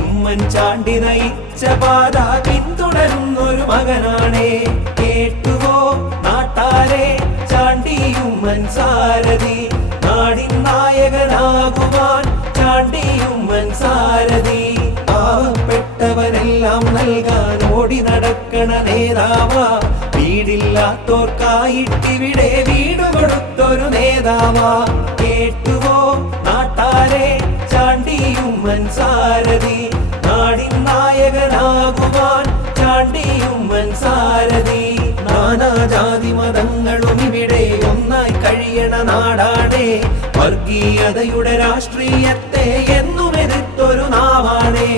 ഉമ്മൻചാണ്ടി നയിച്ച പാത പിന്തുടരുന്നൊരു മകനാണേ. കേട്ടുവോ നാട്ടാരെ, ചാണ്ടി ഉമ്മൻ സാരഥി, നാടിൻ നായകനാകുവാൻ ചാണ്ടി ഉമ്മൻ സാരഥി. പാവപ്പെട്ടവരെല്ലാം നൽകാൻ ഓടി നടക്കണ നേതാവാ, വീടില്ലാത്തോർക്കായിട്ടിവിടെ വീട് കൊടുത്തൊരു നേതാവാ. കേട്ടുവോ നാട്ടാരെ, ചാണ്ടി ഉമ്മൻ സാരഥി, നാടിൻ നായകനാകുവാൻ ചാണ്ടി ഉമ്മൻ സാരഥി. നാനാജാതി മതങ്ങളും ഇവിടെ ഒന്നായി കഴിയണ നാടാണേ. വർഗീയതയുടെ രാഷ്ട്രീയത്തെ എന്നും എതിർത്തൊരു നാവാണേ.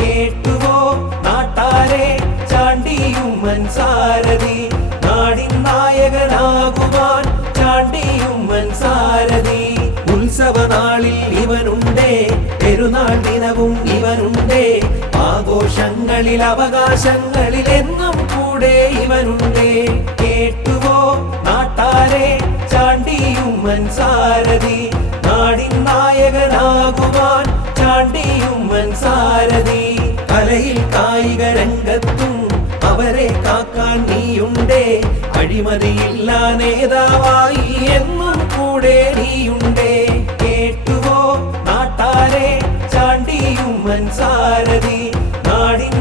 കേട്ടുവോ നാട്ടാരെ, ചാണ്ടി ഉമ്മൻ സാരഥി, നാടിൻ നായകനാകുവാൻ ചാണ്ടി ഉമ്മൻ സാരഥി. ഉത്സവനാളിൽ ഇവനുണ്ടേ, പെരുന്നാൾ ദിനവും ഇവനുണ്ടേ, ആഘോഷങ്ങളിൽ അവകാശങ്ങളിൽ എന്നും കൂടെ ഇവനുണ്ടേ. കേട്ടുവോ നാട്ടാരെ, ചാണ്ടി ഉമ്മൻ സാരഥി, നാടിൻ നായകനാകുവാൻ ചാണ്ടി ഉമ്മൻ സാരഥി. കലയിൽ കായിക രംഗത്തും അവരെ കാക്കാൻ നീയുണ്ടേ, അഴിമതിയില്ല നേതാവായി എന്നും കൂടെ നീയുണ്ടേ. കേട്ടുവോ നാട്ടാരെ, ചാണ്ടി ഉമ്മൻ സാരഥി, നാടിൻ